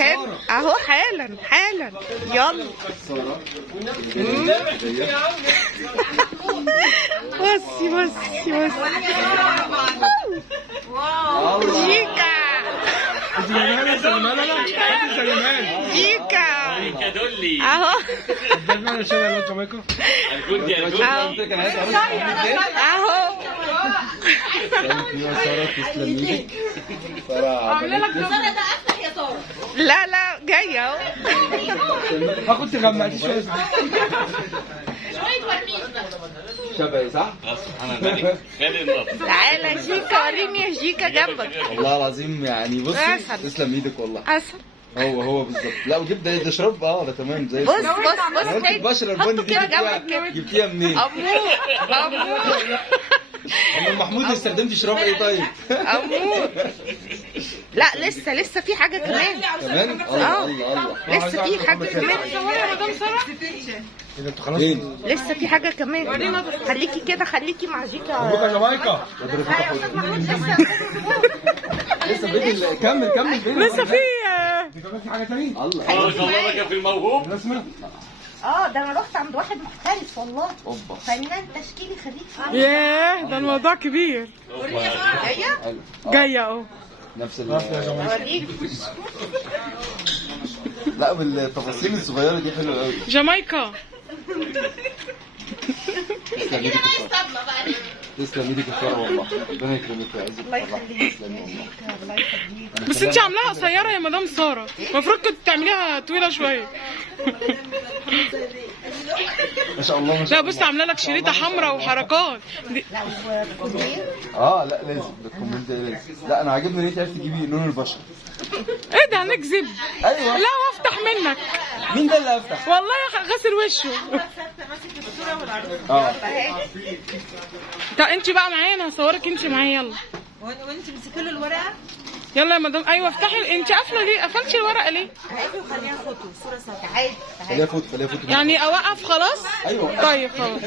عشان اهو حالا حالا. يلا بصي بصي بصي. جيكا جيكا اهو اهو. لا لا جايه اهو. هاخد تغمقتي شويه شبهي صح؟ تعالى جيكا وريني يا جيكا جنبك. والله العظيم يعني بصي تسلم ايدك والله. اسد هو بالظبط. لا وجيب ده شراب ده تمام زي بص الفل. بص بص قلت البشره البني دي جبتيها منين؟ امور امور ام محمود استخدمتي شراب ايه طيب؟ امور. لا لسه في حاجه كمان. كمان؟ الله لسه في حاجه كمان. اذا انتوا خلاص لسه في حاجه كمان. خليكي كده خليكي مع جيكا. مبروك يا جمايكا. لسه بيجي كمل بيجي. لسه في كمان في حاجه ثانيه. الله الله لك في الموهوب. رسمه. ده انا رحت عند واحد محترف والله. اوبا. فنان تشكيلي خريج. ياه ده الموضوع كبير. جايه اهو. نفس اوريك. لا بالتفاصيل الصغيره دي حلوه قوي. جامايكا. تسلم ايدك يا ساره. تسلم ايدك يا ساره والله. ربنا يكرمك ويعزك. الله يخليك. تسلمي والله. الله يخليك. بس انت عاملاها قصيره يا مدام ساره، المفروض كنت تعمليها طويله شويه. ما شاء الله ما شاء لا الله. بص عامله لك شريطه حمراء وحركات دي. لا وكوزين. لا لازم ده الكومنت ده لازم. لا انا عاجبني ان انت عرفتي تجيبي لون البشره. ايه ده هنكذب؟ ايوه. لا وافتح منك مين ده اللي افتح؟ والله غسل وشه. طب انت بقى معايا، انا هصورك انت معايا. يلا وانت مسكي له الورقه. يلا يا مدام. ايوه افتحي. انت قافله ليه؟ قفلتي الورقه ليه؟ هاتي وخليها فوتو صوره سوا. تعالي خليها فوت يعني اوقف خلاص؟ ايوه. طيب خلاص.